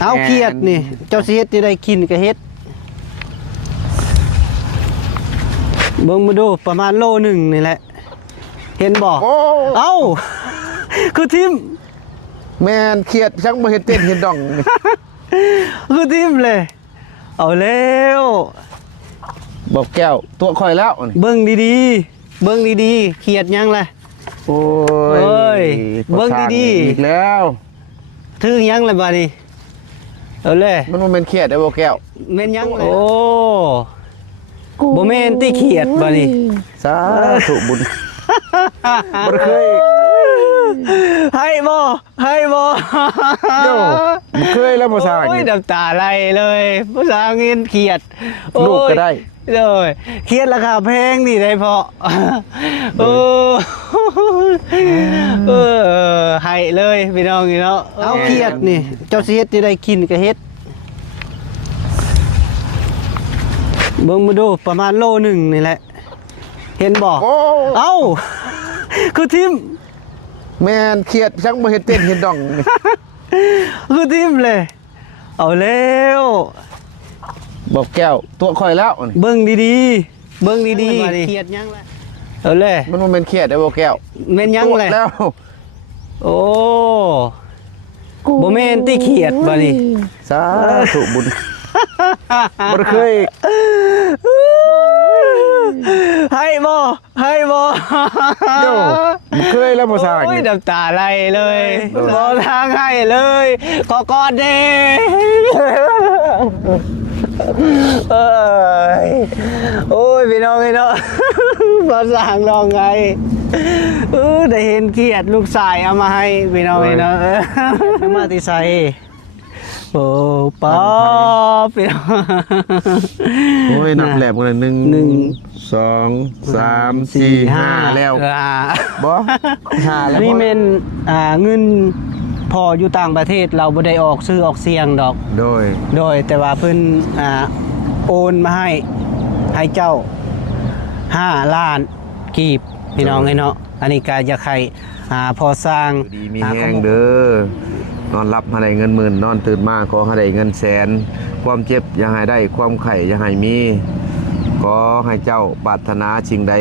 เอาเครียดนี่เจ้าสิเฮ็ดที่ได้กินก็เฮ็ดเบิ่งมาดูประมาณโลหนึ่งนี่แหละเห็นบ่เอ้าคือทิมแม่นเครียดจังบ่เฮ็ดเต้นเฮ็ดดอง คือทิมเลยเอาแล้วบอกแก้วตัวข่อยแล้วเบิ่งดีๆเบิ่งดีๆเครียดยังล่ะโอ้ยเบิ่งดีๆอีกแล้วถึงยังล่ะบัดนี้เอาเลยมันบ่แม่นเครียดได้บ่แก้วแม่นยังเลยโอ้บ่แม่นติเครียดบัดนี้สาธุบุญบ่เคยให้บ่โย่บ่เคยแล้วบ่สร้างโอ้ยน้ำตาไหลเลยบ่สร้างเงินเครียดลูกก็ได้เลยเครียดราคาแพงนี่ได้พอให้เลยพี่น้องนี่เนาะเอาเครียดนี่เจ้าสิเฮ็ดที่ได้กินก็เฮ็ดเบิ่งมาดูประมาณโลหนึ่งนี่แหละเห็นบ่เอ้าคือทิมแม่นเครียดจังบ่เฮ็ดเต้นเฮ็ดดองคือทิมเลยเอาแล้วบอกแก้วตัวข่อยแล้วเบิ่งดีๆเบิ่งดีๆเครียดยังล่ะเอาเลยมันบ่แม่นเครียดได้บ่แก้วแม่นยังเลยแล้วโอ้บ่แม่นติเครียดบัดนี้สาธุบุญบ่เคยให้บ่โย่บ่เคยแล้วบ่สร้างโอ้ยน้ำตาไหลเลยบ่ทางให้เลยขอกอดเด้โอ้ยพี่น้องบ่สร้างลองไงได้เห็นเกียรติลูกชายเอามาให้พี่น้องมาที่ใส่โอ้ป๊อพี่น้องโอ้ยนับแหลมกัน1 2 3 4 5แล้วบ่5แล้วนี่เป็นเงินพออยู่ต่างประเทศเราบ่ได้ออกซื้อออกเสียงดอกโดยแต่ว่าเพิ่นโอนมาให้เจ้า5 ล้านกีบพี่น้องเนาะอันนี้ก็อยากให้พอสร้างดีมีแห้งเด้อนอนรับให้ได้เงินหมื่นนอนตื่นมาขอให้ได้เงินแสนความเจ็บอย่าให้ได้ความไข้อย่าให้มีขอให้เจ้าปรารถนาสิ่งใด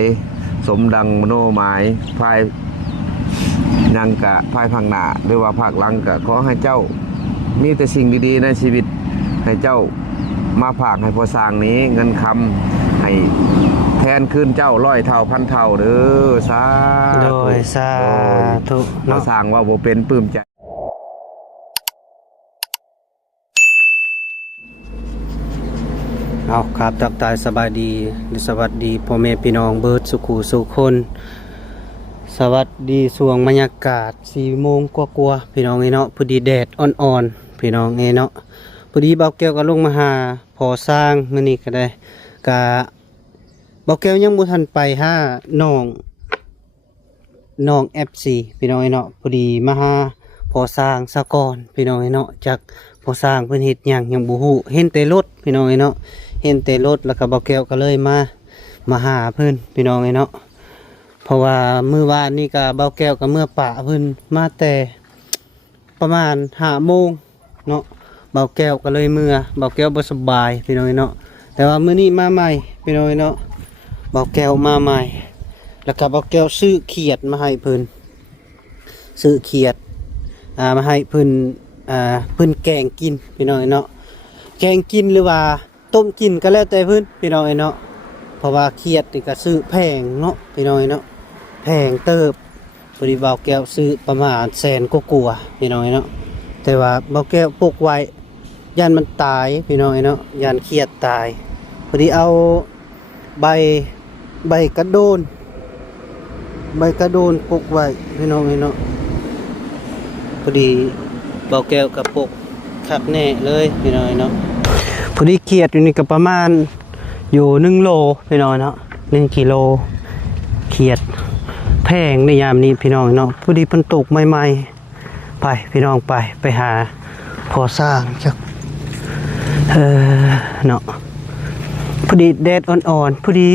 สมดังมโนหมายภายยังกะภายภาคหน้าหรือว่าภาคหลังกะขอให้เจ้ามีแต่สิ่งดีๆในชีวิตให้เจ้ามาภาคให้พอสร้างนี้เงินคำให้แทนคืนเจ้า100 เท่าพันเท่าเด้อสาธุเราสร้างว่าบ่เป็นปลื้มใจเอาครับทักทายสบายดีสวัสดีพ่อแม่พี่น้องเบิดสุขุสุขคนสวัสดีช่วงบรรยากาศ4 โมงกว่าๆพี่น้องเนาะพอดีแดดอ่อนๆพี่น้องเนาะพอดีเบาแก้วก็ลงมาหาพอสร้างมื้อนี้ก็ได้กะเบาแก้วยังบ่ทันไปหาน้อง FC พี่น้องเนาะพอดีมาหาพอสร้างซะก่อนพี่น้องเนาะจากพอสร้างเพิ่นเฮ็ดหยังยังบ่ฮู้เห็นแต่รถพี่น้องเนาะเห็นแต่รถแล้วก็เบาแก้วก็เลยมาหาเพิ่นพี่น้องเนาะเพราะว่ามื้อวานนี้ก็เบาแก้วกับเมื่อป่าเพิ่นมาแต่ประมาณ5 โมงเนาะเบาแก้วก็เลยเมื่อเบาแก้วบ่สบายพี่น้องเนาะแต่ว่ามื้อนี้มาใหม่พี่น้องเนาะเบาแก้วมาใหม่แล้วก็เบาแก้วซื้อเขียดมาให้เพิ่นซื้อเขียดมาให้เพิ่นแกงกินพี่น้องเนาะแกงกินหรือว่าต้มกินก็แล้วแต่เพิ่นพี่น้องเนาะเพราะว่าเขียดนี่ก็ซื้อแพงเนาะพี่น้องเนาะแพงเติบพอดีเบาแก้วซื้อประมาณ100,000 กว่าพี่น้องเนาะแต่ว่าเบาแก้วปกไว้ยันมันตายพี่น้องเนาะยันเขียดตายพอดีเอาใบกระโดนปกไว้พี่น้องเนาะพอดีเบาแก้วกับปกคักแน่เลยพี่น้องเนาะพอดีเขียดอยู่นี่ก็ประมาณอยู่1 โลพี่น้องเนาะ1 กิโลเขียดแพงในยามนี้พี่น้องเนาะพอดีเพิ่นตกใหม่ๆไปพี่น้องไปหาพอสร้างจักเนาะพอดีแดดอ่อนๆพอดี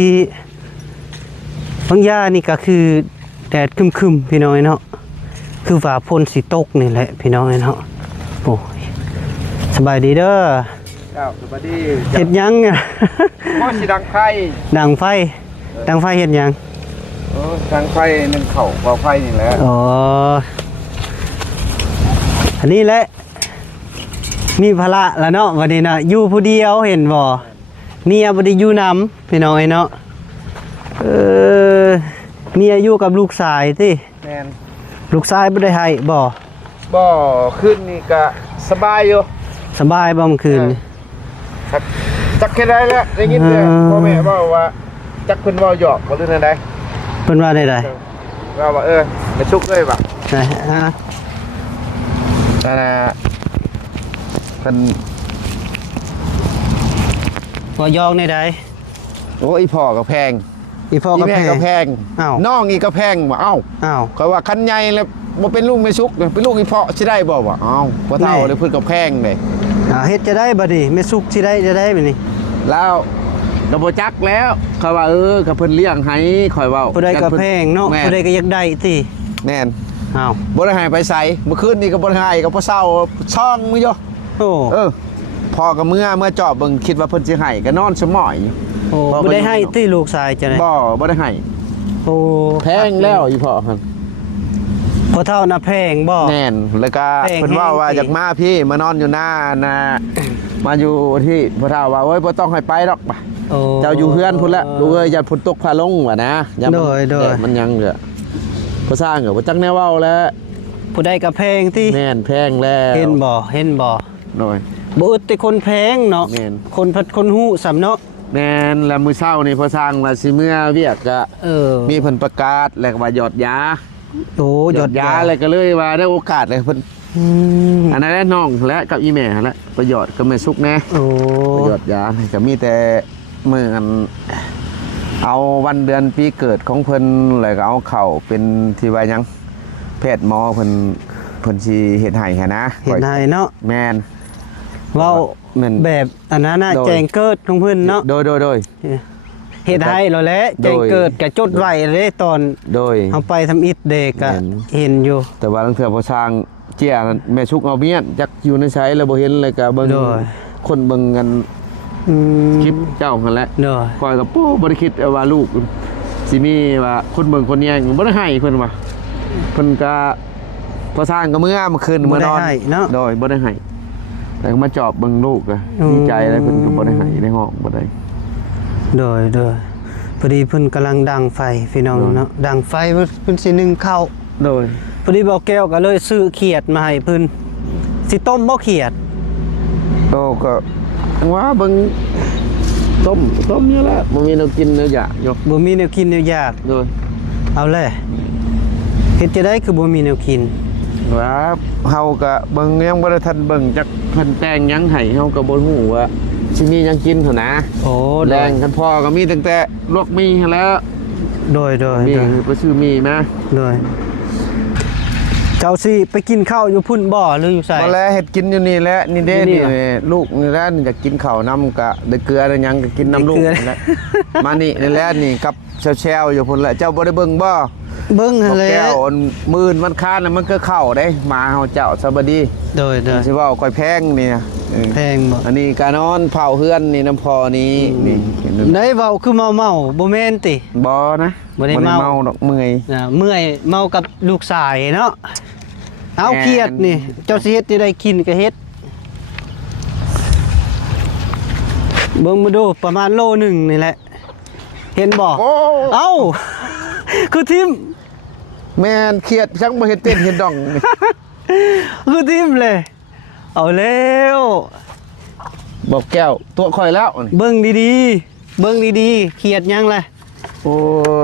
บางย่านี่ก็คือแดดครึมๆพี่น้องเนาะคือว่าฝนสิตกนี่แหละพี่น้องเนาะโอ้ยส บายดีเด้อ เจ้าสวัสดี เฮ็ดหยังอะ พ่อสิดังไฟ ดังไฟเฮ็ดหยัง ดังไฟนึ่งเข่าเบาไฟนี่แหละ อ๋ออันนี้แหละมีภาระแล้วเนาะวันนี้นะอยู่ผู้เดียวเห็นบ่เมียบ่ได้อยู่นำพี่น้องไอ้เนาะเมียอยู่กับลูกชายติ แม่น ลูกชายบ่ได้ให้บ่ บ่ขึ้นนี่ก็สบายอยู่ สบายบ่เมื่อคืนนี่ จักแค่ได้แล้วได้ยินแต่พ่อแม่เว้าว่าจักเพิ่นเว้าหยอกบ่หรือได เพิ่นว่าได้ใด ว่าไปชุกเลยว่ะ ไหนฮะ นั่นน่ะเพิ่น บ่ยองได้ใด โอ้ยพ่อก็แพง อีพ่อก็ แม่ก็แพง อ้าว น้องอีกก็แพงบ่เอ้า อ้าว ข่อยว่าคันใหญ่แล้วบ่เป็นลูกแม่ชุกเป็นลูกอีพ่อสิได้บ่วะเอ้าบ่เท่าเลยเพิ่นก็แพงเด้ เฮ็ดจะได้บัดนี้แม่สุกสิได้จะได้บัดนี้ แล้วก็บ่จักแล้วเขาว่าก็เพิ่นเลี้ยงให้ข่อยเว้า ผู้ใดก็แพงเนาะ แม่ ผู้ใดก็อยากได้ติ แม่น อ้าว บ่ได้ให้ไปใส่เมื่อคืนนี้ก็บ่ได้ให้ก็บ่เศร้าช่องมืออยู่ โอ้ พ่อก็เมื่อจอบเบิ่งคิดว่าเพิ่นสิให้ก็นอนสมอย โอ้บ่ได้ให้ติลูกชายจะได้ บ่ได้ให้ โอ้ แพงแล้วอีพ่อหั่น พอเท่าน่ะแพงบ่ แน่นแล้วก็ แพง เพิ่นว่าว่า แห้ง อยากมาพี่มานอนอยู่หน้านะมาอยู่ที่พ่อเฒ่าว่าโอ้ยบ่ต้องให้ไปดอกป่ะ โอ้ เจ้าอยู่เฮือนพุ่นละดูเอ้ยอย่าฝนตกพาลงว่ะนะอย่ามัน โดย แดดมันยังเหลือบ่สร้างก็บ่จักแนวเว้าแล้ว ผู้ใดก็แพงติ แม่นแพงแล้ว เห็นบ่หน่อย บ่อึดแต่คนแพงเนาะ แม่น คนพัดคนฮู้สำเนาะ แม่นแล้วมื้อเช้านี่พอสร้างว่าสิเมื่อเวียกก็ มีเพิ่นประกาศแล้วก็ว่าหยอดยา โอ้หยอดยา เลยก็เลยว่าได้โอกาสเลยเพิ่น อืม อันนั้นแหละน้องและกับอีแม่หั่นแหละประโยชน์ก็แม่สุกแน่ โอ้ ประโยชน์ยาก็มีแต่มื้ออันเอาวันเดือนปีเกิดของเพิ่นแล้วก็เอาเข้าเป็นที่ว่าหยังแพทย์หมอเพิ่นสิเฮ็ดให้หันนะ เห็นให้เนาะ แม่น เว้า แม่น แบบอันนั้นน่ะ โดย แจ้งเกิดของเพิ่นเนาะ โดย เฮ็ดให้แล้วแหละ โด แจ้ง ย เกิดก็จดไว้เลยตอน โดย เอาไปทำอิฐเด็กก็ แม่น เห็นอยู่ แต่ว่าลังเทื่อพอสร้างเจียนั่นแม่ชุกเอาเมียนจักอยู่ในไสแล้วบ่เห็นเลยก็เบิ่ง โดย คนเบิ่งกัน อืม คลิปเจ้าหั่นแหละ เด้อ คอยกับปู่บ่ได้คิดว่าลูกสิมีว่าคนเบิ่งคนแย่งบ่ได้ให้เพิ่นว่าเพิ่นก็พอสร้างก็เมื่อคืนเมื่อนอน บ่ได้ให้เนาะ โดยบ่ได้ให้แต่ก็มาจอบเบิ่งลูกก็ดีใจแล้วเพิ่นก็บ่ได้ให้ในห้องบ่ได้ โดยพอดีเพิ่นกำลังดังไฟพี่น้องเนาะดังไฟเพิ่นสินึ่งข้าว โดย พอดีบอกแก้วก็เลยซื้อเขียดมาให้เพิ่นสิต้มบ่เขียด โตก็ว่าเบิ่งต้มนี่แหละบ่มีแนวกินแนวอยากยก บ่มีแนวกินแนวยาก โดย เอาเลยเฮ็ดจะได้คือบ่มีแนวกิน ว่าเฮาก็เบิ่งยังบ่ได้ทันเบิ่งจักเพิ่นแต่งหยังให้เฮาก็บ่ฮู้ว่าสิมีหยังกินเท่านะ โอ้ แรงคันพ่อก็มีตั้งแต่ลวกมีหั่นแหล้ว โดย มีไปซื้อมีมา เจ้าสิไปกินข้าวอยู่พุ่นบ่หรืออยู่ไส บ่แล้วเฮ็ดกินอยู่นี่แหละนี่เด้ อยู่นี่ นี่ เหรอ ลูกนี่แหละนี่จะกินข้าวนํกะได้เกลือได้หยังก็กินน้ำลูก ได้เกลือ นี่แหละมานี่นี่แหละนี่กับแชวๆอยู่พุ่นแหละเจ้าบ่ได้เบิ่งบ่ เบิ่ง บอก แล้ แก้ว ว อันมื่นมันค้านน่ะมันก็เข้าได้หมาเฮาเจ้าสวัสดี โดย สิเว้าก้อยแพงนี่นะแพงบ่ อันนี้กะนอนเผาเฮือนนี่น้ำพอนี้นี่เห็น ได้เว้าคือเมาบ่แม่นติ บ่นะ บ่ได้เมา ดอกเมื่อย เมื่อยเมากับลูกชายเนาะเอา แม่น เครียดนี่เจ้าสิเฮ็ดจะได้กินก็เฮ็ดเบิ่งมาดูประมาณโลหนึ่งนี่แหละ เห็นบ่ โอ้ เอ้า คือทิม แม่นเครียดจังบ่เฮ็ดเต้นเฮ็ดดอง คือทิมเลย เอาแล้ว บอกแก้วตัวข่อยแล้วนี่ เบิ่งดีๆ เบิ่งดีๆเครียดยังล่ะ โอ้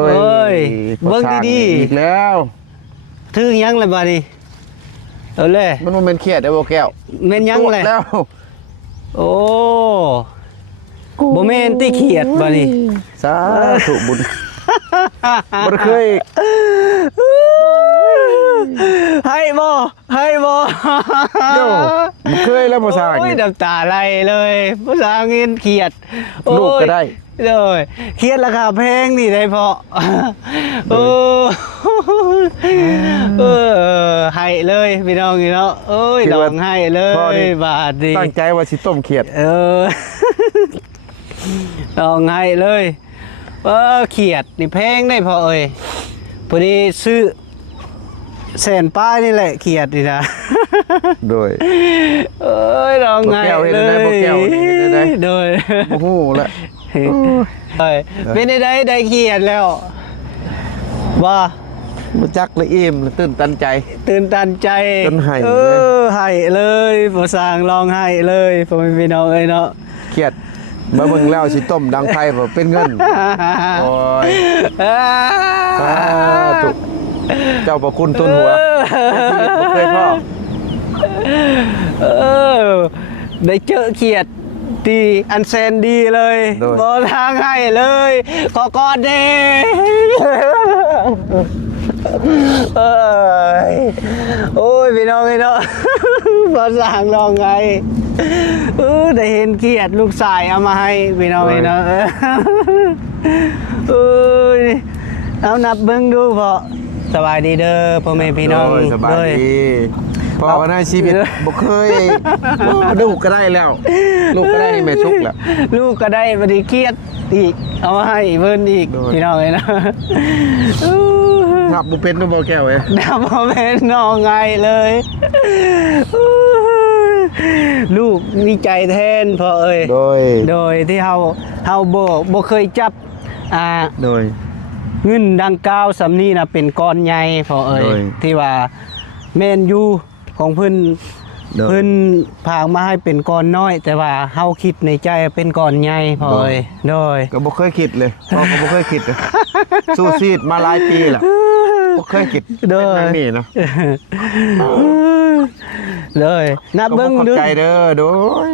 เอ้ย พอ เบิ่ง สร้า ดีๆ อีกแล้ว ถึงยังล่ะบัดนี้เอาเลย มันบ่แม่นเครียดได้อบ่แก้ว แม่นยัง ตัว เลย แล้ว โอ้บ่แม่นติเครียดบัดนี้ สาธุบุญบ่ได้เคย ให้บ่ ให้บ่ โย่บ่เคยแล้วภาษา โอ้ย นี่ น้ำตาไหลเลยภาษาอังกฤษเครียด ลูกก็ได้ เลยเครียดราคาแพงนี่ได้พอเออให้เลยพี่น้องนี่เนาะเอ้ยดองให้เลยบาทดี ตั้งใจว่าสิต้มเขียด ดองให้เลยเขียดนี่แพงได้พอเอ้ยพอดีซื้อแสนป้ายนี่แหละเขียดนี่นะ โดย เอ้ยดองให้เลย บ่แก้วนี่เฮ็ดได้ โดย โอ้โหละ เป็นได้เขียดแล้วว่า บ่จักละอิ่มละตื่นตันใจ ตื่นตันใจ จนให้เลย ให้เลยพอสร้างลองให้เลยพ่อแม่พี่น้องเอ้ยเนาะ เครียดมาเบิ่งแล้วสิต้มดังไฟบ่เป็นเงินโอ้ยสาธุเจ้าประคุณต้นหัวชีวิตบ่เคยพอ ได้เจอเขียดดีอันแสนดีเลยบอทางให้เลยขอกอดเด้โอ้ยพี่น้องพอสั่งลองไงได้เห็นเขียดลูกชายเอามาให้พี่น้องเอานับเบิ้งดูพอสบายดีเด้อพ่อแม่พี่น้อง สบายดีพอในชีวิตบ่เคยลูกก็ได้แล้ว ลูกก็ได้แม่ชุกแล้ว ลูกก็ได้บัดนี้เครียดอีกเอามาให้เพิ่นอีกพี่น้องนะ นับบ่เป็นบ่แก้วเอ้ย นับบ่เป็นน้องไงเลย ลูกดีใจแทนพ่อเอ้ยโดยที่เฮาบ่เคยจับโดยเงินดังกล่าวสำนี้นะเป็นก้อนใหญ่พอเอ่ยที่ว่าแมนยูของเพิ่นพากมาให้เป็นก้อนน้อย แต่ว่าเฮาคิดในใจเป็นก้อนใหญ่พอเอ่ยโดยก็บ่เคยคิดเลยพ่อก็บ่เคยคิดเลยสู้ชีวิตมาหลายปีแล้วบ่เคยคิดเป็นนี่เนาะเลยนับเบิ่งดูใจเด้อโดย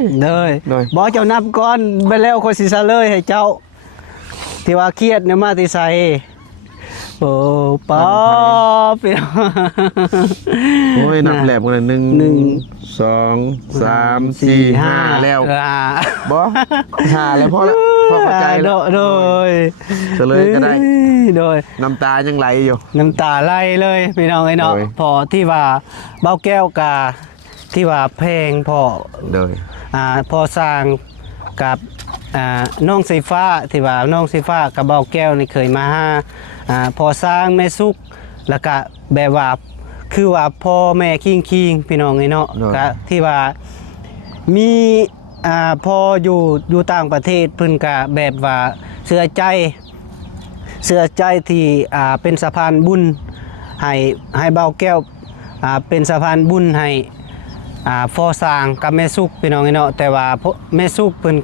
บ่เจ้านับก่อนไปแล้วค่อยสิซะเลยให้เจ้าที่ว่าเครียดเนี่ยมาที่ใส่โอ้ป๊อปโอ้ยนับแหลมกัน1 2 3 4 5แล้วบ่5แล้วพอแล้วพอเข้าใจแล้วโดยเฉลยก็ได้โดยน้ำตายังไหลอยู่น้ำตาไหลเลยพี่น้องไอ้เนาะพอที่ว่าเบ้าแก้วกาที่ว่าเพลงพอโดยพอสร้างกับน้องสีฟ้าที่ว่าน้องสีฟ้ากับเบาแก้วนี่เคยมาพอสร้างแม่สุกแล้วก็แบบว่าคือว่าพ่อแม่คิงพี่น้องไอ้เนาะก็ที่ว่ามีพออยู่ต่างประเทศเพิ่นก็แบบว่าเชื่อใจที่เป็นสะพานบุญให้เบาแก้วเป็นสะพานบุญให้ฟอสร้างกับแม่สุกพี่น้องไอ้เนาะแต่ว่าแม่สุกเพิ่น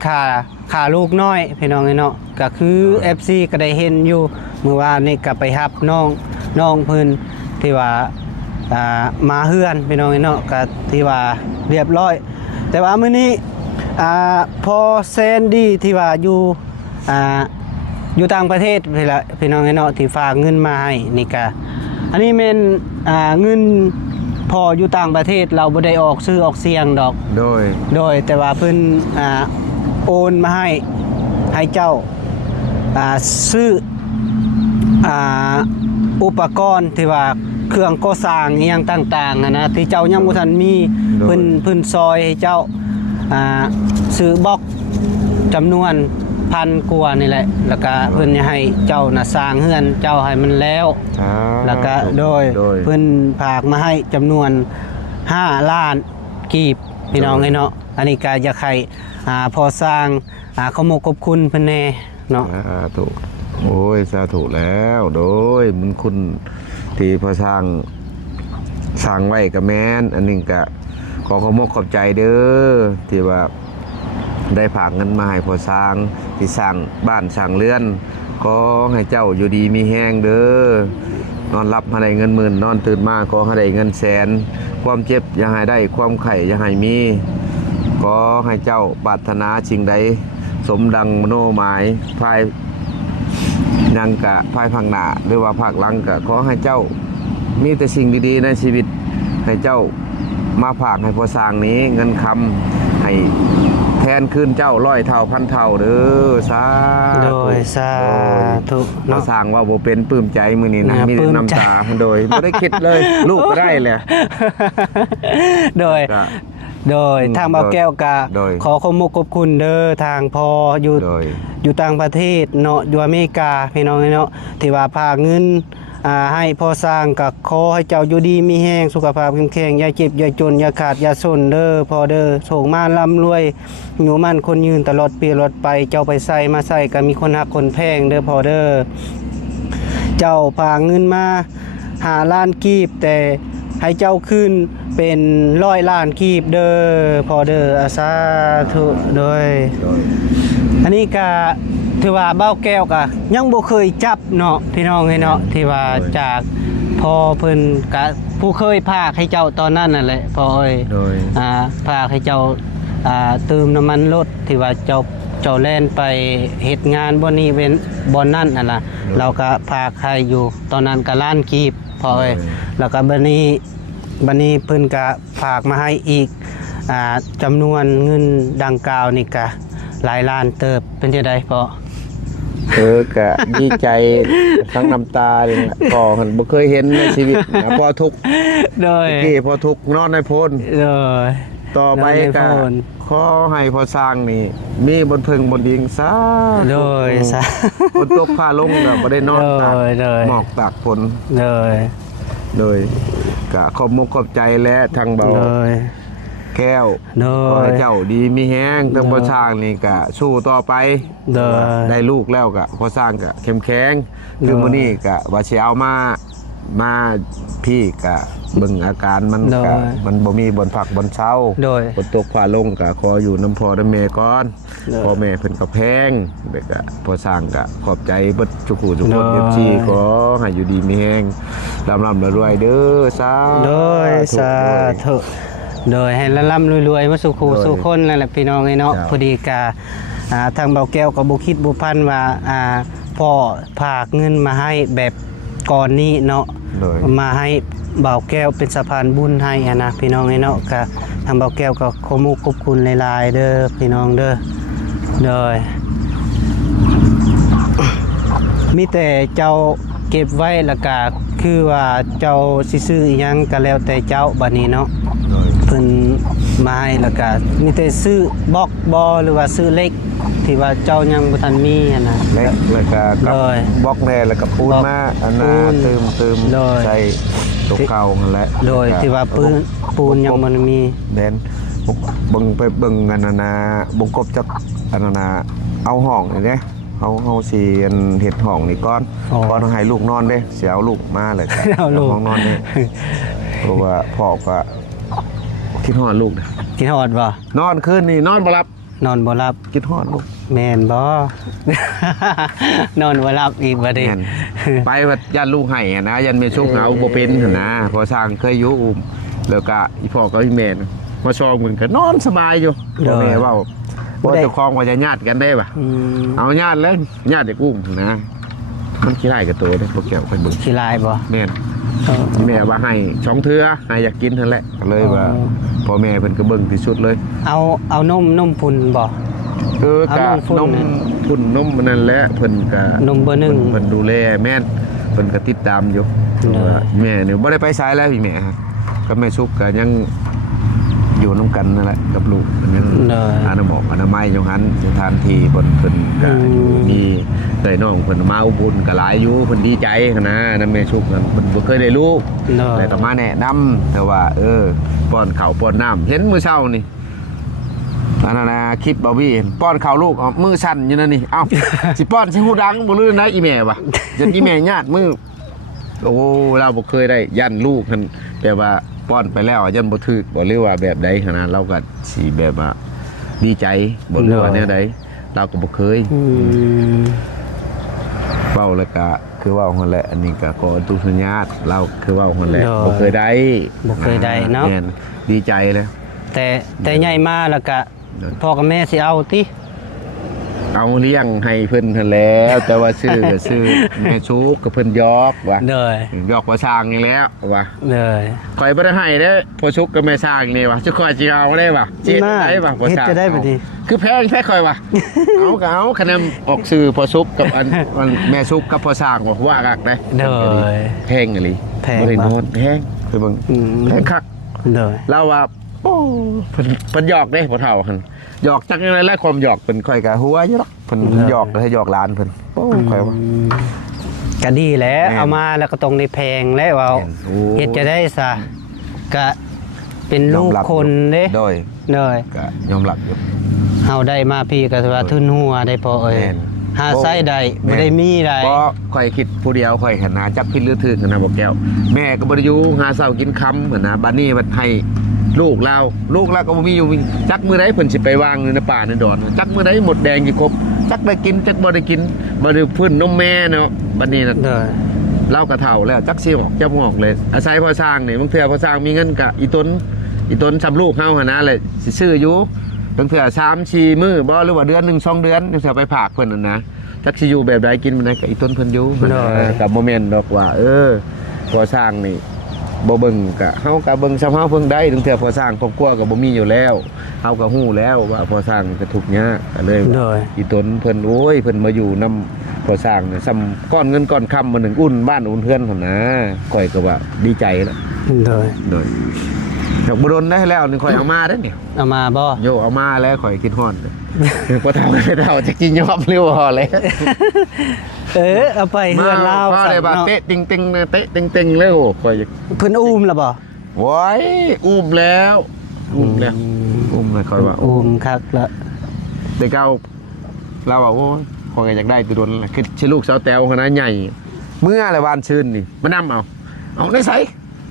ขาลูกน้อยพี่น้องไอ้เนาะก็คือ FC ก็ได้เห็นอยู่เมื่อวานนี้ก็ไปรับน้องเพิ่นที่ว่ามาเฮือนพี่น้องไอ้เนาะก็ที่ว่าเรียบร้อยแต่ว่ามื้อนี้พอแซนดี้ที่ว่าอยู่ต่างประเทศพี่น้องไอ้เนาะที่ฝากเงินมาให้นี่ก็อันนี้เป็นเงินพออยู่ต่างประเทศเราบ่ได้ออกซื้อออกเสียงดอกโดยแต่ว่าเพิ่นโอนมาให้เจ้าซื้ออุปกรณ์ที่ว่าเครื่องก่อสร้างอีหยังต่างๆนะที่เจ้ายังบ่ทันมีเพิ่นซอยให้เจ้าซื้อบล็อกจำนวน1,000 กว่านี่แหละแล้วก็เพิ่นให้เจ้าน่ะสร้างเฮือนเจ้าให้มันแล้วแล้วก็โดยเพิ่นฝากมาให้จำนวน5 ล้านกีบพี่น้องไอ้เนาะอันนี้ก็อยากให้พอสร้างขอบคุณเพิ่นแน่เนาะถูกโอ้ยสาธุแล้วโดยมันคุณที่พอสร้างไว้กับแม่นอันนี้ก็ขอบใจเด้อที่ว่าได้ฝากเงินมาให้พอสร้างที่สร้างบ้านสร้างเรือนขอให้เจ้าอยู่ดีมีแห้งเด้อนอนรับให้ได้เงินหมื่นนอนตื่นมาขอให้ได้เงินแสนความเจ็บอย่าให้ได้ความไข้อย่าให้มีขอให้เจ้าปรารถนาสิ่งใดสมดังมโนหมายภายยังภายภาคหน้าหรือว่าภาคหลังก็ขอให้เจ้ามีแต่สิ่งดีๆในชีวิต ให้เจ้ามาฝากให้พอสร้างนี้เงินคำให้แทนคืนเจ้า100 เท่าพันเท่าเด้อสา โดยสาธุ พอ เนาะ สร้างว่าบ่เป็นปลื้มใจมื้อนี้นะมีแต่น้ำตาโดยบ่ได้คิดเลย ลูกก็ได้แหละ โดย ก็ โดยทางบ่าวแก้วก็ โดย ขอขอบคุณขอบคุณเด้อทางพออยู่ โดย อยู่ต่างประเทศเนาะอยู่อเมริกาพี่น้องเนาะที่ว่าพาเงินให้พอสร้างก็ขอให้เจ้าอยู่ดีมีแรงสุขภาพแข็งแรงอย่าเจ็บอย่าจนอย่าขาดอย่าส้นเด้อพอเด้อโชคมาร่ำรวยอยู่มั่นคนยืนตลอดปีตลอดไปเจ้าไปใส่มาใส่ก็มีคนฮักคนแพงเด้อพอเด้อเจ้าพาเงินมา5 ล้านกีบแต่ให้เจ้าขึ้นเป็น100 ล้านกีบเด้อพอเด้ออาสาธุโดย โดย อันนี้ก็ถือว่าเบ้าแก้วก็ยังบ่เคยจับเนาะพี่น้องเนาะที่ว่าจากพอเพิ่นก็ผู้เคยพากให้เจ้าตอนนั้นนั่นแหละพอเอ้ย โดย พากให้เจ้าเติมน้ำมันรถที่ว่าเจ้าแล่นไปเฮ็ดงานบ่นี้เว้นบ่นั่นน่ะล่ะเราก็พากให้อยู่ตอนนั้นก็ล้านกีบพอเอ้ยแล้วก็บัดนี้เพิ่นก็ฝากมาให้อีกจำนวนเงินดังกล่าวนี่ก็หลายล้านเติบเป็นจังได๋พอ ก็ดีใจทั้งน้ำตาเลยนะก็บ่เคยเห็นในชีวิตนะพอทุกข์ โดย ที่พอทุกข์นอนในโพน โดย ต่อไป นอนใน ก็ โพน ขอให้พอสร้างนี่มีบนเพิงบนดิงซา โดยซะ ฝนตกผ้าลงก็บ่ได้นอนตาก โดย หมอกตากฝน โดย โดยก็ขอบมุกขอบใจและทางเบา โดย แก้ว โด ขอย ให้เจ้าดีมีแห้งทั้งพอสร้างนี่ก็สู้ต่อไป โดย ได้ลูกแล้วก็พอสร้างก็เข้มแข็งคือมื้อนี้ก็ว่าสิเอามาพี่ก็เบิ่งอาการมันก็มันบ่มีบนผักบนเช้า โดย ฝนตกฟ้าลงก็ขออยู่น้ำพ่อน้ำแม่ก่อน โดย พ่อแม่เพิ่นก็แพงเด็กก็พอสร้างก็ขอบใจเบิดทุกผู้ทุกคน โดย FC ขอให้อยู่ดีมีแฮงร่ำรวยๆเด้อสา โดยสาธุโดยให้ละล่ำรวยๆมาสู่ครูสู่คนนั่นแหละพี่น้องเนาะพอดีกาทางเบาแก้วก็บ่คิดบ่พันว่าพ่อฝากเงินมาให้แบบก่อนนี้เนาะ โดย มาให้บ่าวแก้วเป็นสะพานบุญให้นะพี่น้องเนาะก็ทางบ่าวแก้วก็ขอมุกขอบคุณหลายๆเด้อพี่น้องเด้อโดย มีแต่เจ้าเก็บไว้แล้วก็คือว่าเจ้าสิซื้ออิหยังก็แล้วแต่เจ้าบัดนี้เนาะ โดย เพิ่นมาให้แล้วก็มีแต่ซื้อบล็อกบอหรือว่าซื้อเล็กที่ว่าเจ้ายังบ่ทันมีอะนะ เล็กแล้วก็กั โดย บล็อกแน่แล้วก็ปูนมาอันน่ะ ปูน เติม โดย ใส่ตกเก่านั่นแหละ โดยที่ว่าปูนยังบ่มี แดนเบิ่งไปเบิ่งอันนั้นนะบ่งกบจักอันนั้นนะเอาห้องนี่เด้เฮาสิอันเฮ็ดห้องนี่ก่อนก่อนให้ลูกนอนเด้สิเอาลูกมาเลยก็ เอาลูก ห้องนอนเด้เพราะว่าพ่อก็คิดฮอดลูกนะ กินฮอดบ่ นอนคืนนี่นอนบ่หลับ นอนบ่หลับ คิดฮอดลูก แม่นบ่ นอนบ่หลับอีกบัดนี้ แม่นไปว่ายันลูกให้อะนะยันแม่ชุกเอาบ่เป็นหั่นนะพอสร้างเคยอยู่อุ้มแล้วก็อีพ่อก็อีแม่มาชองมึงก็นอนสบายอยู่พ่อแม่เว้าบ่เจ้าของว่าจะญาติกันได้ป่ะ อืม เอาญาติแล้วญาติเด็กอุ้มนะมันขี้ไล่กับตัวเด้พวกแกวไปเบิ่ง ขี้ลายบ่ แม่น เออ แม่ว่าให้ช่องเทือให้อยากกินเท่านั้นแหละก็เลยว่า อ๋อ พ่อแม่เพิ่นก็เบิ่งที่สุดเลย เอานมพุ่นบ่ กะ เอาน น ม มพุ่นนมมันนั่นแหละเพิ่นก็ นมเบอร์หนึ่ง เพิ่นดูแลแม่นเพิ่นก็ติดตามอยู่ เออ ว่าแม่เนี่ยบ่ได้ไปไสายแล้วพี่แม่ครับก็แม่สุกก็ยังอยู่นํกันนั่นแหละกับลูกยัง เออ อนามัยอยู่หันสถานที่เพิ่นก็อยู่มีเอ้ยน้องเพิ่นมาอุบลก็หลายอยู่เพิ่นดีใจนะนำแม่สุกนั่นเพิ่นบ่เคยได้ลูก เนอะ แล้วก็มาแนะนำแต่ว่าป้อนข้าวป้อนน้ำเห็นมื้อเช้านี่อันนั้นนะคลิปบาวี่ป้อนข้าวลูกเอามือสั่นอยู่นั่นนี่เอ้า สิป้อนสิฮู้ดังบ่รู้นะอีแม่วะจนอีแม่ญาติมือโอ้เราบ่เคยได้ยันลูกกันแต่ว่าป้อนไปแล้วยันบ่ถึกบ่หรือว่าแบบใดขนาดเราก็สิแบบว่าดีใจบ่รู้ว่าแนวใดเราก็บ่เคย อืม เว้าแล้วก็คือเว้าหั่นแหละอันนี้ก็ขออนุญาตเราคือเว้าหั่นแหละบ่เคยได้ บ่เคยได้เนาะ แม่ดีใจเลย แต่ใหญ่มาแล้วก็พ่อกับแม่สิเอาติ เอาเลี้ยงให้เพิ่นนั่นแล้วแต่ว่าชื่อก็ชื่อแม่ชุกกับเพิ่นยอกว่ะ เลย ยอกพอสร้างนี่แล้วว่ะ เลย ข่อยบ่ได้ให้เด้อพอชุกกับแม่สร้างนี่ว่ะสิข่อยสิเอาได้ว่ะเจ็ดได้ว่ะพอสร้าง เฮ็ดจะได้บัดนี้ คือแพงแท้ข่อยว่ะ เอาก็เอาคะแนนออกชื่อพอชุกกับอันแม่ชุกกับพอสร้างว่ากักได้ เลย แพงอีหลี แพง บ่ได้ ปะ โนดแพงคือเบิ่ง อืม แพงคัก เลย เราว่าโอ้เพิ่นหยอกเด้พ่อเฒ่าหั่นหยอกจักยังไงแล้วความหยอกเพิ่นค่อยก็หัวอยู่ดอกเพิ่นหยอกให้หยอกหลานเพิ่นโอ้ค่อยว่า ก็ดีแล้ว แม่น เอามาแล้วก็ต้องได้แพงแล้วเอา แม่นโอ้ เฮ็ดจะได้ซะก็เป็นลูกคนเด้ โดย เลย ก็ยอมรับอยู่ เฮาได้มาพี่ก็ว่าทุนหัวได้พอเอ้ย แม่น หาไส้ได้บ่ได้มีได้ เพราะค่อยคิดผู้เดียวค่อยหันหน้าจักพิดหรือถึกนะบอกแก้วแม่ก็บ่ได้อยู่หาเช้ากินค่ำหั่นนะบัดนี้มันให้ลูกเราก็บ่มีอยู่จักมื้อใดเพิ่นสิไปวางอยู่ในป่าในดอนจักมื้อใดหมดแดงสิครบจักได้กินจักบ่ได้กินบ่ได้พื้นนมแม่เนาะบัดนี้น่ะ เลย เล่ากระเท่าแล้วจักสิออกจับงอกเลยอาศัยพ่อสร้างนี่บางเทื่อพ่อสร้างมีเงินกะอีต้นสำลูกเฮาหั่นนะเลยสิซื้ออยู่บางเทื่อ3-4มื้อบ่หรือว่าเดือน1 2เดือนจังสิเอาไปฝากเพิ่นนั่นนะจักสิอยู่แบบใดกินมันได้ก็อีต้นเพิ่นอยู่กับบ่แม่นดอกว่าพ่อสร้างนี่บ่เบิ่งกะเฮาก็เบิ่งซำเฮาเพิ่งได้บางเทื่อพ่อสร้างครอบครัวก็บ่มีอยู่แล้วเฮาก็ฮู้แล้วว่าพ่อสร้างก็ทุกข์ยากก็เลย เลย อีต้นเพิ่นโอ้ยเพิ่นมาอยู่นำพอสร้างเนี่ยซ้ำก้อนเงินก้อนคำมาหนึ่งอุ่นบ้านอุ่นเพื่อนผมนะข่อยก็ว่าดีใจแล้ว เลย โดยดอกบุรนได้แล้วนี่ข่อยเอามาได้อเนี่ย เอามาบ่ โยเอามาแล้วข่อยคิดฮอดพอเท่าไม่เท่าจะกินยอมหรือบ่เลย เอาไปเฮือนลาว มาเลยว่า เนาะ เตะติงติงเตะติงติงเลยโอ้ข่อยอยาก เพิ่นอุ้มแล้วบ่ โว้ยอุ้มแล้วอุ้มแล้วอุ้มเลยข่อยว่า อุ้มคักละ แต่เก้าเราว่าโอ้ยข่อยก็อยากได้ตัวโดนคือชื่อลูกสาวแตวคณะใหญ่เมื่ออะไรวานชื่นนี่มานำเอาได้ใส่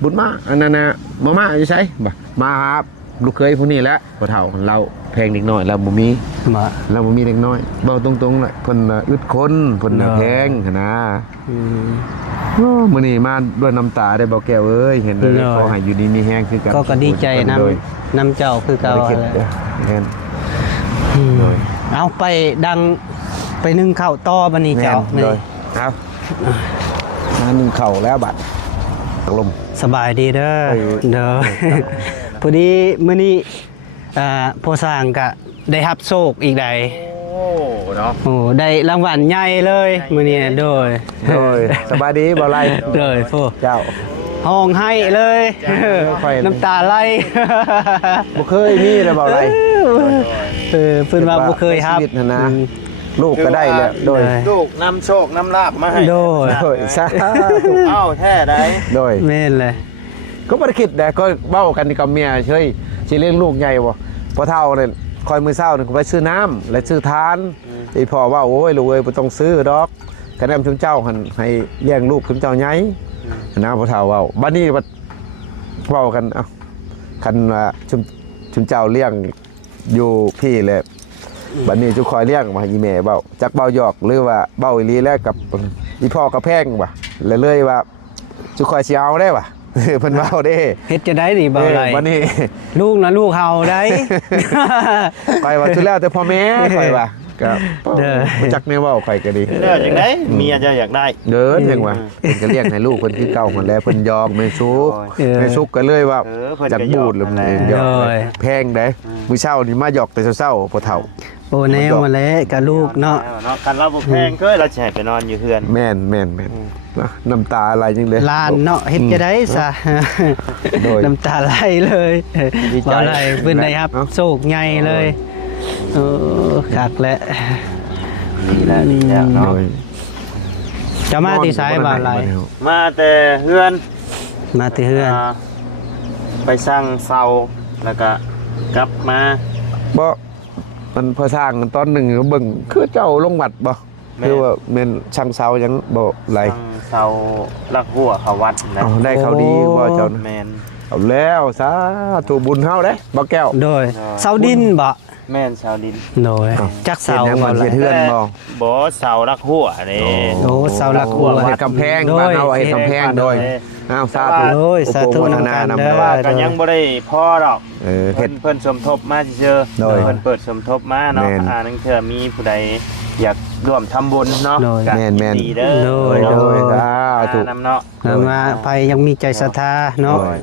บุญมาอันนั้นนะมาอยู่ใส่บ่มาครับลูกเคยผู้นี้แหละพอเฒ่าของเราแพงเด็กน้อยเราบ่มี มา เราบ่มีเด็กน้อยเบาตรงๆเลยเพิ่นน่ะอึดคนเพิ่นน่ะแพงหั้นนะ อืม มื้อนี้มาด้วยน้ำตาได้บ่แก้วเอ้ยเห็นเลย เลย ขอให้อยู่ดีมีแฮงคือกัน ก็ดีใจนำ โดย นำเจ้าคือเก่า บ่ได้คิด แหละ แม่น อืม เลย เอาไปดังไปนึ่งข้าวต่อบัดนี้เจ้า แม่นเลยครับมานึ่งข้าวแล้วบัดตกลม สบายดีเด้อ ไป เด้อพอดีมื้อนี้ผู้สร้างก็ได้รับโชคอีกใด โอ้เนาะ โอ้ได้รางวัลใหญ่เลยมื้อนี้โดย โดยสบายดีบ่ไร เลยโฟ เจ้า ห้องให้เลย ค่อย น้ำตาไหล บ่เคยมีเลยบ่ไร เพิ่นว่าบ่เคยครับ ชีวิตนะ ลูกก็ได้แล้วโดย ลูกนำโชคนำลาบมาให้ โดย โดยซะ เอ้าแท้ได้ โดย แม่นเลย ก็บ่ได้คิดแต่ก็เว้ากันกับเมียเฉยสิเลี้ยงลูกใหญ่บ่พอเฒ่าเนี่ยคอยมื้อเช้านี่ก็ไปซื้อน้ำและซื้อทานอีพ่อว่าโอ้ยลูกเอ้ยบ่ต้องซื้อดอกคะแนนชุมเจ้าหั่นให้เลี้ยงลูกชุมเจ้าใหญ่นะพอเฒ่าเว้าบัดนี้บัดเว้ากันเอ้าคันว่าชุมเจ้าเลี้ยงอยู่พี่แหละบัดนี้จุคอยเลี้ยงมาให้อีแม่เว้าจักเว้าหยอกหรือว่าเว้าอีหลีแล้วกับอีพ่อก็แพงว่ะแล้วเลยว่าจุคอยสิเอาได้ว่ะ เพิ่นเว้าเด้ เฮ็ดจะได้นี่บ่ไร วันนี้ ลูกนะลูกเฮาได้ ไปว่าชุดแล้วแต่พ่อแม่ไปว่าก็ เด้อ รู้จักแนวเว้าข่อยก็ดี เด้อจังได๋เมียเจะอยากได้ เด้อเพียงว่าเพิ่นก็เรียกให้ลูกเพิ่นคือเก่าหมดแล้วเพิ่นยอมแม่ซุก เออ แม่ซุกก็เลยว่า เพิ่น จัก ก็ย บู อ ด ม หรือ นั่นแหละ ยอม โดย แพงเด้มื้อเช้านี่มาหยอกแต่เช้าๆพ่อเฒ่า โอ้แนวมาแล้วกับลูกเนาะ เนาะกันเราบ่แพงเคยเราสิให้ไปนอนอยู่เฮือน แม่นน้ำตาอะไรจังเลย ลานเนาะเฮ็ดจะได้ซะ โดย น้ำตาไหลเลยบ่ไรเพิ่นได้ครับโชคใหญ่เลยโอ้คักและ ดีแล้วเนาะ โดย จะมาที่สายบ่ไร มาแต่เฮือน มาที่เฮือน ไปสร้างเสาแล้วก็กลับมา บ่มันพอสร้างตอนหนึ่งก็เบิ่งคือเจ้าลงวัดบ่คือว่าแม่นช่างเสายังบ่ไหล สร้างเสาลักหัวเขาวัดนะ เอาได้เขาดีบ่เจ้านะ แม่น เอาแล้วสาธุบุญเฮาเด้บ่แก้ว โดยเสาดินบ่ แม่นเสาดิน โดยจัก เสา เสา ยัง บ่ มัน ล่ะ เทือนบ่ บ่เสาลักหัวเด้ โอ้เสาหลักหัว เฮ็ดกำแพงบ้านเฮาเฮ็ดกำแพงโดยอ้าวสาธุ โอ้ยสาธุ อุปโภคนานำ เด้อ ว่าก็ยังบ่ได้พอดอก เฮ็ด เพิ่นสมทบมาเชื่อ โดย เพิ่นเปิดสมทบมาเนาะ แม่น นั่นเถื่อมีผู้ใดอยากร่วมทำบุญเนาะ โดย ก็ แม่น ดีเด้อ โดย โดยสาธุ นำเนาะ มาไปยังมีใจศรัทธาเนาะ โดย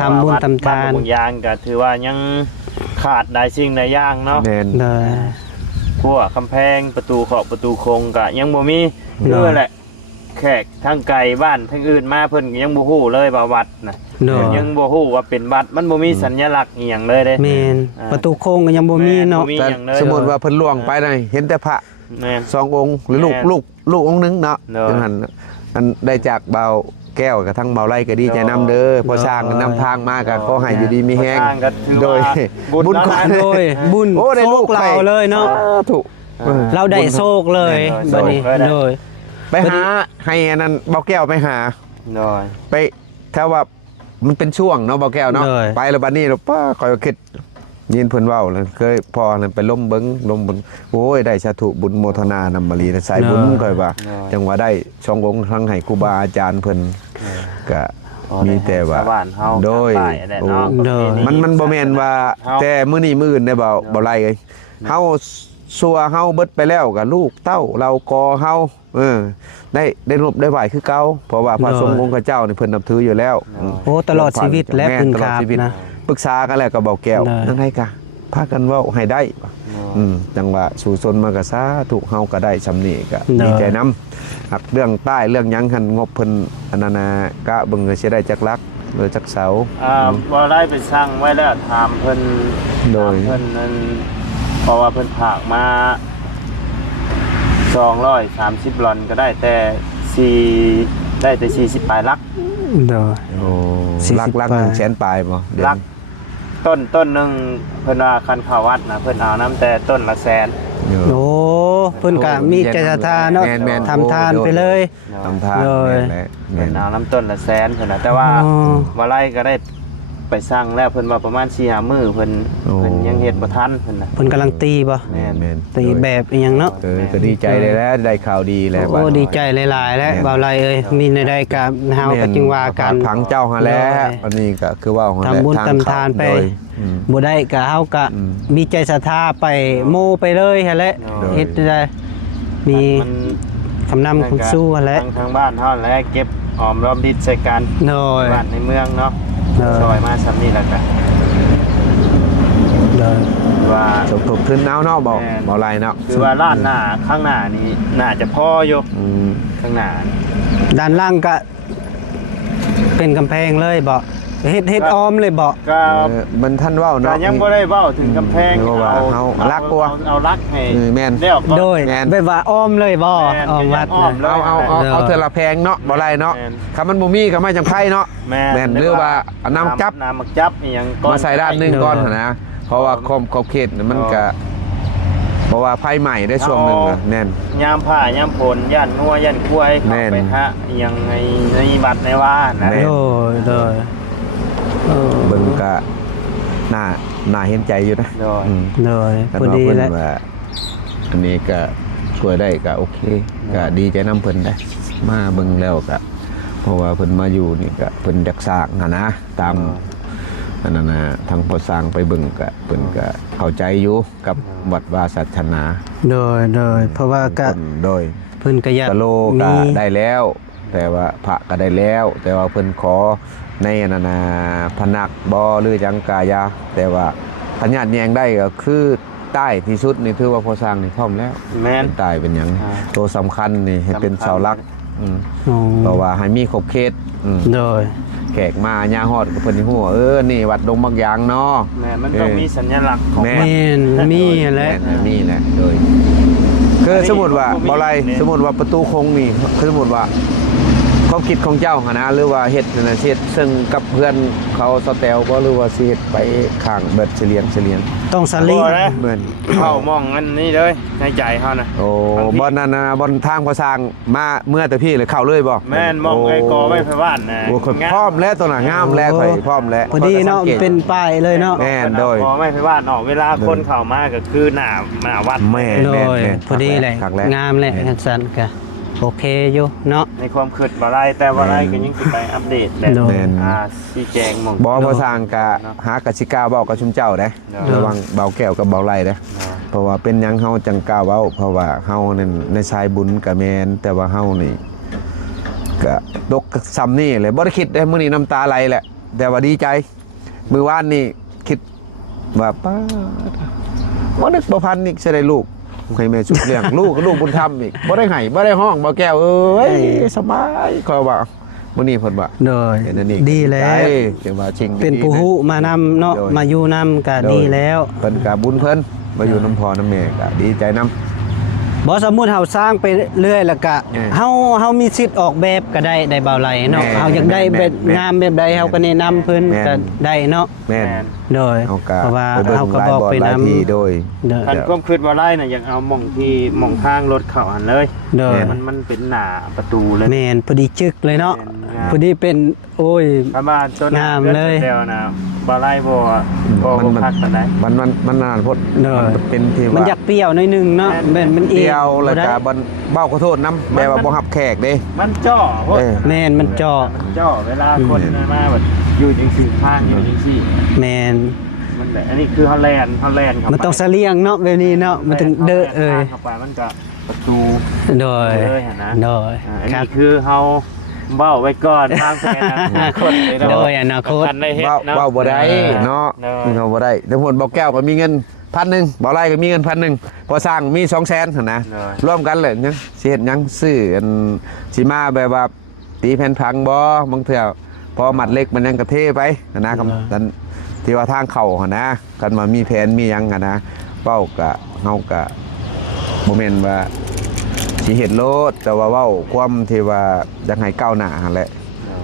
ทำบุญทำทาน บางอย่างก็ถือว่ายังขาดได้สิ่งใดอย่างเนาะ แม่น โดย พวกกำแพงประตูขอบประตูโครงก็ยังบ่มี โดย คือแหละแขกทั้งไกลบ้านทั้งอื่นมาเพิ่นก็ยังบ่ฮู้เลยว่าวัดน่ะ โดย ยังบ่ฮู้ว่าเป็นวัดมันบ่มีสัญลักษณ์อีหยังเลยเด้ แม่นประตูโค้งก็ยังบ่มีเนาะ แม่ แต่ อย่างเลย สมมุติว่าเพิ่นล่วงไปนั่นเห็นแต่พระ แม่น สององค์หรือลูก แม่น ลูกองค์หนึงเนาะ โดย จังหันอันได้จากเบาแก้วกับทั้งเบาไร่ก็ดีใจนำเด้อพอสร้างนำทางมาก็ขอให้อยู่ดีมีแฮง สร้างก็ถือ โดย ว่าบุญ บุญ เนาะ ก่อน โดยบุญ โอ้ได้ลูก โชคเราเลยเนาะ ถูก เราได้โชคเลย โดย บัดนี้ โดย โดย ไปหาให้อันนั้นเบาแก้วไปหา โดย ไปถ้าว่ามันเป็นช่วงเนาะเบาแก้วเนาะ เลย ไปแล้วบัดนี้เราป้าคอยคิดยินเพิ่นเว้าเลยเคยพอนั้นไปล้มเบิ่งโอ้ยได้สาธุบุญโมทนานำมาลีสายบุญค่อยว่า จังว่าได้ช่ององค์ทั้งให้ครูบาอาจารย์เพิ่นก็มีแต่ว่า ชาวบ้านเฮา โดย ป้ายนั่นเนาะ โดย มันบ่แม่นว่า เฮา แต่มื้อนี้มื้ออื่นได้บ่ไรเอ้ยเฮาสัวเฮาเบิดไปแล้วกับลูกเต้าเรากอเฮาได้รบได้ไหวคือเก่าเพราะว่าพระสงฆ์องค์เจ้านี่เพิ่นนับถืออยู่แล้ว โอ้ตลอดชีวิตและ ม่ เพิ่น ต ค ลอด รับ ชีวิต นะ ปรึกษากันแล้วก็เบาแก้ว ได้ นั่นให้กะพากันเว้าให้ได้จังว่าสู่ชนมาก็สาธุเฮาก็ได้สำนี้ก็ดีใจนำหักเรื่องใต้เรื่องหยังหันงบเพิ่นอันนั้นน่ะกะเบิ่งก็สิได้จักลักหรือจักเสา บ่ได้ไปสร้างไว้แล้วถามเพิ่น โดย ถามเพิ่นนั่นเพราะว่าเพิ่นผากมา230หลอนก็ได้แต่ได้แต่40ปลายลัก โดย โอ้ 40 ลัก ปลาย 1 แสนปลายบ่เดี๋ยว ลักต้นหนึงเพิ่นว่าคันเข้าวัดนะเพิ่นเอาน้ำแต่ต้นละแสน โอ้เพิ่นก็มีใจศรัทธาเนาะ แม่นๆ ทำทานไปเลย ทำทาน โดย แม่นแหละ เพิ่นเอาน้ำต้นละแสนเพิ่นน่ะแต่ว่า อ๋อ ว่าไร่ก็ได้ไปสร้างแล้วเพิ่นว่าประมาณ4-5มื้อเพิ่นยังเฮ็ดบ่ทันเพิ่นน่ะ เพิ่นกำลังตีบ่ แม่นแม่น ตีแบบอีหยังเนาะ ก็ดีใจเลยแล้วได้ข่าวดีแล้ว โอ้ดีใจหลายๆ แล้วบ่าวไรเอ้ยมีในใดก็เฮาก็จึงว่ากัน ผังเจ้าหาแล้ว อันนี้ก็คือว่าของ ทำบุญทำทานไป บ่ได้ก็เฮาก็มีใจศรัทธาไปโมไปเลยหั่นแหละเฮ็ดได้มี มัน คำนำคำสู้หั่นแหละ ทางบ้านเฮาแหละเก็บหอมรอมริดใส่กัน โดย บ้านในเมืองเนาะ โดย ซอยมาซ้ำนี่แล้วก็ โดย ว่า สมทบทุนเอาเนาะบอก แม่น บอกอะไรเนาะ คือว่าล้านหน้าข้างหน้านี่น่าจะพออยู่ อืม ข้างหน้า ด้านล่างก็เป็นกำแพงเลยบ่เฮ็ดอ้อมเลยบ่ ก็ มันท่านเว่า ก็ เนาะ ยังบ่ได้เว้าถึงกำแพง เพราะว่าเอารักกว่า เอารักให้ แม่น เดี๋ยวก็ โดย แม่น แบบว่าอ้อมเลยบ่ แม่น อ้อมวัด อ้อม นะ เอาเธอละแพงเนาะบอกอะไรเนาะ แม่น คำมันบ่มีคำไม่จังไพ่เนาะ แม่ แม่นหรือว่าเอาน้ำจับ น้ำมักจับอีหยังก้อน มาใส่ด้านหนึงก่อนนะเพราะว่าขอบเขตมันก็เพราะว่าไพ่ใหม่ได้ช่วงหนึงอะแน่น ยามผ้ายามฝนย่านงัวย่านกล้วย แม่ เข้าน ไปฮะอีหยังในบัดในว่านะ แม่ โดยโดยเออ เบิ่งก็น่าเห็นใจอยู่นะ โดย อืม โดย แต่ พอ ว่า ดี เพิ่น แล้ว ว่าอันนี้ก็ช่วยได้ก็โอเคก็ดีใจน้ำเพิ่นได้มาเบิ่งแล้วก็เพราะว่าเพิ่นมาอยู่นี่ก็เพิ่นจักสร้างหั้นนะตามอันนั้นนะทางพอสร้างไปเบิ่งก็เพิ่นก็เข้าใจอยู่กับวัดวาศาสนา โดยเพราะว่าก็ เพิ่นโดย เพิ่นก็อยาก ตะโลก็ มี ได้แล้ว แต่ว่าพระก็ได้แล้ว แต่ว่าเพิ่นขอในอันนั้นนะพนักบ่หรือจังกายา แต่ว่าพญาติแยงได้ก็คือใต้ที่สุดนี่ถือว่าพอสร้างนี่พร้อมแล้ว แม่น ใต้เป็นหยัง อ่า ตัวสำคัญนี่ให้เป็น สำคัญ เสาหลักอ๋อ เพราะว่าให้มีขอบเขตโดย แขกมาย่าฮอดก็เพิ่นสิฮู้ว่านี่วัดดงบางยางเนาะ แม่มันต้องมีสัญลักษณ์ของ แม่ แม่นมีแหละ แม่นนี่แหละโดยคือสมมุติว่าบ่ไรสมมุติว่าประตูคงนี่คือสมมุติว่า ความคิดของเจ้าหนนะหรือว่าเฮ็ดนั่นน่ะเฮ็ดซึ่งกับเพื่อนเขาสแตลบ่หรือว่าสิเฮ็ดไปข้างเบิดเฉลียง ต้องสลี บ่นะ เหมือน เข้ามองอันนี้เลยในใจเขานะ โอ้บ่นั่นน่ะบ่ทางพอสร้างมาเมื่อแต่พี่เลยเข้าเลยบ่ แม่นมองไอ้กอไม่ไผบ้านนะ โอ้ข่อยพร้อมแล้วตัวน่ะงามแล้วข่อยพร้อมแล้ว พอดีเนาะเป็นป้ายเลยเนาะ แม่นโดย กอไม่ไผบ้านออกเวลาคนเข้ามาก็คือหน้าวัด แม่ โดย แม่ พอดีเลย คักแล้ว งามเลยสันกะโอเคอยู่เนาะ ในความคิดบ่ไรแต่บ่ไรก็ยังสิไปอัปเดตแบบ โดย ชี้แจงหมอง บ่พอสร้างกะหากสิกล้าเว้ากับชุมเจ้าเด้ เนาะ ระวังเบาแก้วกับเบาไหลเด้ เพราะว่าเป็นหยังเฮาจังกล้าเว้าเพราะว่าเฮานั่นในสายบุญก็แม่นแต่ว่าเฮานี่ก็ตกซ้ำนี่เลยบ่ได้คิดได้มื้อนี้น้ำตาไหลแหละแต่ว่าดีใจมื้อวานนี่คิดว่าป้าบ่นึกบ่พันอีกสิได้ลูกให้แม่สุดเลี้ยง ลูกบุญธรรมอีกบ่ได้ให้บ่ได้ห้องบ่แก้วเอ้ยสบายก็ว่ามื้อนี้เพิ่นว่า โดย เห็นอันนี้ ดีแล้ว จังว่าจริง เป็นผู้ฮู้มานำเนาะมาอยู่นำก็ดีแล้ว เพิ่นก็บุญเพิ่นมาอยู่น้ำพ่อน้ำแม่ก็ดีใจนำ บ่สมมุติเฮาสร้างไปเรื่อยแล้วก็ เออ เฮามีสิทธิ์ออกแบบก็ได้เบาไหลเนาะ แม่น เฮาอยากได้แบบ แม่น งามแบบใดเฮาก็แนะนำเพิ่น แม่น ก็ได้เนาะ แม่น โดย เฮาก็ เพราะว่า ไปเบิ่ง เฮาก็ หลาย บอก บ่อน ไป หลาย นำ ที่โดย โดย คันความคิดบ่ไรน่ะอยากเอาหม่องที่หม่องทางรถเข้าหันเลย โดย มันเป็นหน้าประตูเลย แม่นพอดีจึกเลยเนาะ แม่นงาม พอดีเป็นโอ้ย ประมาณต้น งามเลย เดียวนะบ่ไรบ่พักปานใด มันนานพด เนอะ มันเป็นที่ มัน ว่า อยากเปรี้ยวหน่อยหนึงเนาะ แม่น มันเอี เดี ย ยว วแล้ว บ่ได้ ก็บันเบ้าขอโทษน้ำแบบว่าบ่รับแขกเด้ มันจ่อพวก เออ แม่นมันเจาะ มันจ่อเวลาคนมาแบบอยู่จังซี่ข้างอยู่จังซี่ แม่น มันแบบอันนี้คือฮอลแลนด์เข้าไป มันต้องเสลียงเนาะแบบนี้เนาะมันถึงเด้อเอ้ย เข้าไปมันก็ประตู โดย เลยหั่นนะ โดย อัน ครับ นี้คือเฮาเบ้าไว้ก่อนทางแฟนคน โดยอนาคต กันได้เฮ็ด เบ้า เนาะ บ่ได้เนาะ เนอะ เฮาบ่ได้แต่ผลบ่แก้วก็มีเงิน1,000บ่ไรก็มีเงิน1,000พอสร้างมี200,000หั่นนะ เนอะ รวมกันเลยยังสิเฮ็ดหยังซื้ออันสิมาแบบว่าตีแผ่นพังบ่บางเทื่อพอมัดเล็กมันยังกระเทไปนะครับกันที่ว่าทางเข้าหั่นนะกันว่ามีแผนมีหยังหั่นนะเว้าก็เฮาก็บ่แม่นว่าสิเฮ็ดโลดแต่ว่าเว้าความที่ว่าอยากให้ก้าวหน้าหั่นแหละ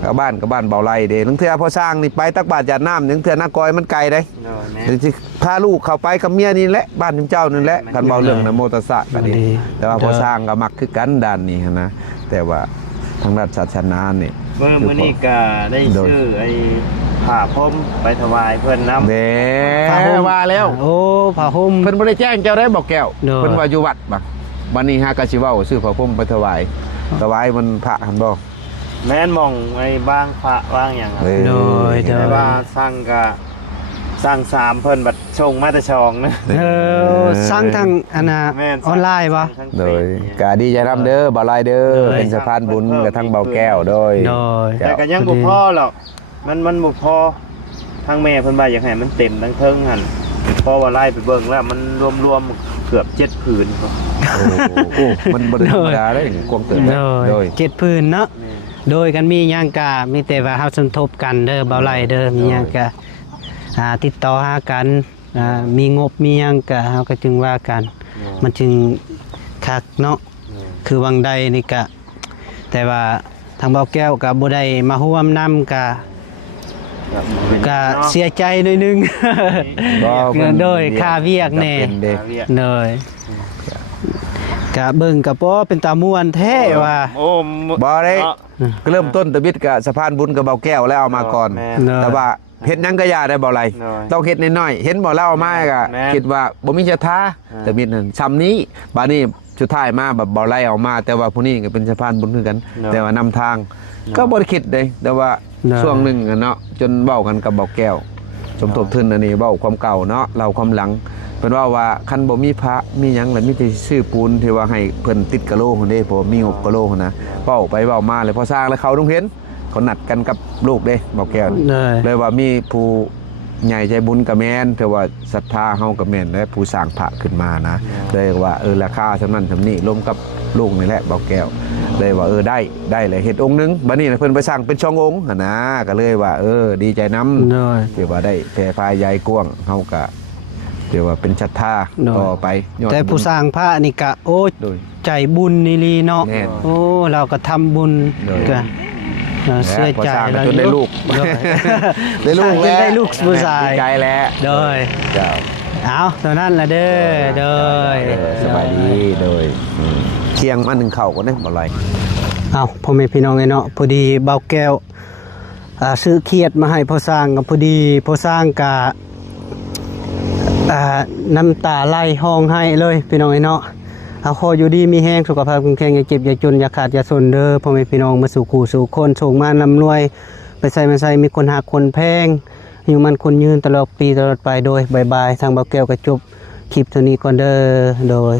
ก็บ้านก็บ้านเบาไร่เด้ทั้งเทื่อพอสร้างนี่ไปตักบาตรหยาดน้ำทั้งเทื่อนักกอยมันไกลเด้ เนอะแม่ เดี๋ยวสิพาลูกเข้าไปกับเมียนี่แหละบ้านเจ้านั่นแหละกันเบาเรื่องนะโมตัสสะกันนี่ ดี แต่ว่าพอสร้างก็มักคือกันด้านนี้หั้นนะแต่ว่าทางด้านศาสนานี่ เมื่อมื้อนี้ก็ได้ชื่อไอ้ผ้าพรมไปถวายเพิ่นนำ เด้ ผ้าห่ม ว่าแล้ว โอ้ผ้าห่ม เพิ่นบ่ได้แจ้งเจ้าได้บอกแก้ว เด้อ เพิ่นว่าอยู่วัดบักวันนี้ฮะก็สิเว้าซื้อพระพรหมไปถวายมันพระหั่นบ่ แม่นมองไอ้บางพระบางหยังอะ เออ โดย แต่ว่าสร้างก็สร้างสามเพิ่นบัดชงมาแต่ชองนะ เออสร้างทางอนา แม่น ออนไลน์บ่ ทั้ง โดย เฟซเนี่ย กาดีใจนํเด้อบ่าวลายเด้อ โดย เป็นสะพานบุญกับทั้งเบาแก้วโดย โดย แต่ก็ยังบ่พอหรอกมันบ่พอทางแม่เพิ่นว่าอยากให้มันเต็มทั้งเทิงหั่นพอว่าไล่ไปเบิ่งแล้วมันรวมๆเกือบ7ผืนครับ โอ้มันบ่ได้ธรรมดาเด้กวงเติบ โดยเจ็ดพื้นเนาะโดยกันมีหยังกะมีแต่ว่าเฮาสมทบกันเด้อเบาไหลเด้อมีหยังกะติดต่อหากันมีงบมีหยังกะเฮาก็จึงว่ากัน มันจึงคักเนาะคือวังใดนี่กะ แต่ว่าทางเบาแก้วก็บ่ได้มาร่วมนำกะก็เสียใจหน่อยนึง โดยค่าเวียกแน่ เป็นเด็ก โดยกะเบิ่งกะป้อเป็นตาม่วนแท้ว่า โอ้ บ่ได้ก็เริ่มต้นตะบิดกับสะพานบุญกับเบาแก้วแล้วเอามาก่อน เนอะ แต่ว่าเฮ็ดหยังก็อย่าได้บ่ไร เนอะ ต้องเฮ็ดน้อยๆเห็นบ่เล่ามาก็ แม่น คิดว่าบ่มีจะท้าตะบิดนั่นซ้ำนี้บัดนี้สุดท้ายมาแบบบ่ไรเอามา แต่ว่าผู้นี้ก็เป็นสะพานบุญคือกัน แต่ว่านำทาง ก็บ่ได้คิดเด้แต่ว่า เนอะ ช่วงหนึงอะเนาะจนเว้ากันกับเบาแก้ว สมทบทุนอันนี้เว้าความเก่าเนาะเราความหลังเพิ่นว่าคันบ่มีพระมีหยังแล้วมีแต่ซื้อปูนที่ว่าให้เพิ่นติดกะโหลพุ่นเด้เพราะว่ามีงบกะโหลพุ่นนะเว้าไปเว้ามาเลยพอสร้างแล้วเขาต้องเห็นเขานัดกันกับลูกเด้เบาแก้ว เลย เลยว่ามีผู้ใหญ่ใจบุญกับแม่นแต่ว่าศรัทธาเฮากับแม่นและผู้สร้างพระขึ้นมานะเลยว่าราคาสำนั้นสำนี้รวมกับลูกนี่แหละเบาแก้วเลยว่าได้เลยเฮ็ดองค์หนึงบัดนี้เพิ่นไปสร้างเป็น2องค์หั่นนะก็เลยว่าดีใจนำ เลย ที่ว่าได้แพร่พายใหญ่กว้างเฮาก็เรียกว่าเป็นศรัทธา เนอะ ต่อไปยอด แต่ผู้สร้างพระนี่กะโอ้ โดย ใจบุญนี่ลีเนาะ แน่น โอ้เราก็ทำบุญ โดย ก็ เสียใจ แล้วจนได้ลูก ได้ลูก สร้างจน แล้ว ได้ลูกผู้ชาย ดีใจแล้ว โดย เจ้า เอาเท่านั้นละเด้อโดย สบายดีโดยเคียงมาหนึ่งเข่าก็ได้บ่ไร เอาพ่อแม่พี่น้องไอ้เนาะพอดีเบาแก้วซื้อเครียดมาให้พ่อสร้างกับพอดีพ่อสร้างกะน้ำตาไหลห้องให้เลยพี่น้องไอ้เนาะเอาขออยู่ดีมีแห้งสุขภาพแข็งแรงอย่าเจ็บอย่าจนอย่าขาดอย่าสนเด้อพ่อแม่พี่น้องมาสู่คู่สู่คนส่งมานำรวยไปใส่มาใส่มีคนหักคนแพงอยู่มันคนยืนตลอดปีตลอดไปโดยบายบายทางเบาแก้วกระจบคลิปเท่านี้ก่อนเด้อโดย